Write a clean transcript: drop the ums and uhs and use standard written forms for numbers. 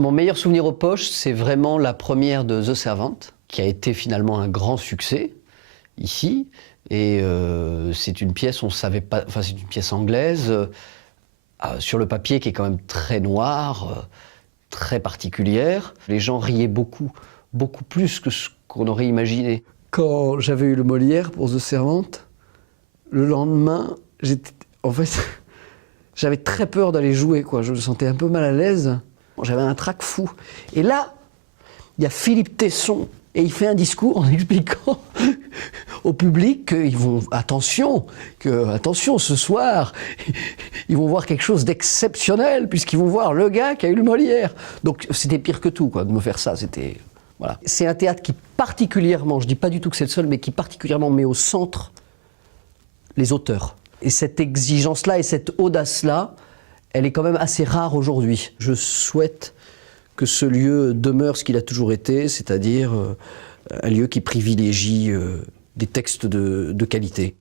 Mon meilleur souvenir aux poches, c'est vraiment la première de The Servant, qui a été finalement un grand succès ici. Et c'est une pièce, on savait pas, enfin c'est une pièce anglaise sur le papier qui est quand même très noire, très particulière. Les gens riaient beaucoup, beaucoup plus que ce qu'on aurait imaginé. Quand j'avais eu le Molière pour The Servant, le lendemain, j'avais très peur d'aller jouer, quoi. Je me sentais un peu mal à l'aise. J'avais un trac fou. Et là, il y a Philippe Tesson, et il fait un discours en expliquant au public qu'ils vont, attention, ce soir, ils vont voir quelque chose d'exceptionnel, puisqu'ils vont voir le gars qui a eu le Molière. Donc c'était pire que tout, quoi, de me faire ça. Voilà. C'est un théâtre qui particulièrement, je ne dis pas du tout que c'est le seul, mais qui particulièrement met au centre les auteurs. Et cette exigence-là et cette audace-là, elle est quand même assez rare aujourd'hui. Je souhaite que ce lieu demeure ce qu'il a toujours été, c'est-à-dire un lieu qui privilégie des textes de qualité.